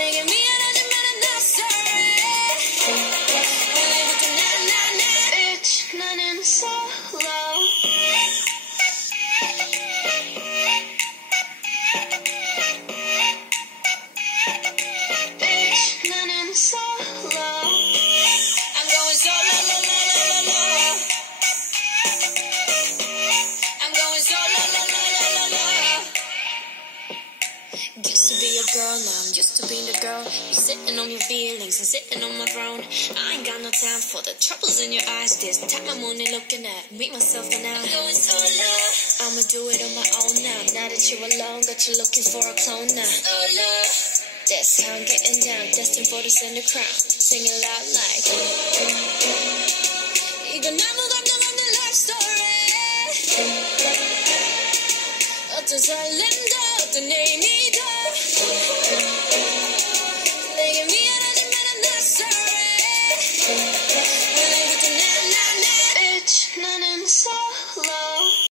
내게 미안하지만 난 sorry. 원래부터 나나나 bitch 나는 solo. Bitch 나는 solo. I'm going solo, la la la la la. I'm going solo, la la la la la. Used to be a girl, now I'm used to being the girl. You sitting on your feelings and sitting on my throne. I ain't got no time for the troubles in your eyes. This time I'm only looking at me, myself, and I. I'm going solo. I'ma do it on my own now. Now that you're alone, got you looking for a clone now. Solo. That's how I'm getting down, destined for the center crown. Singing loud like 이건 아무도 없는 life story. 어떤 설렘도 어떤 의미도 내게 미안하지만 난 not sorry.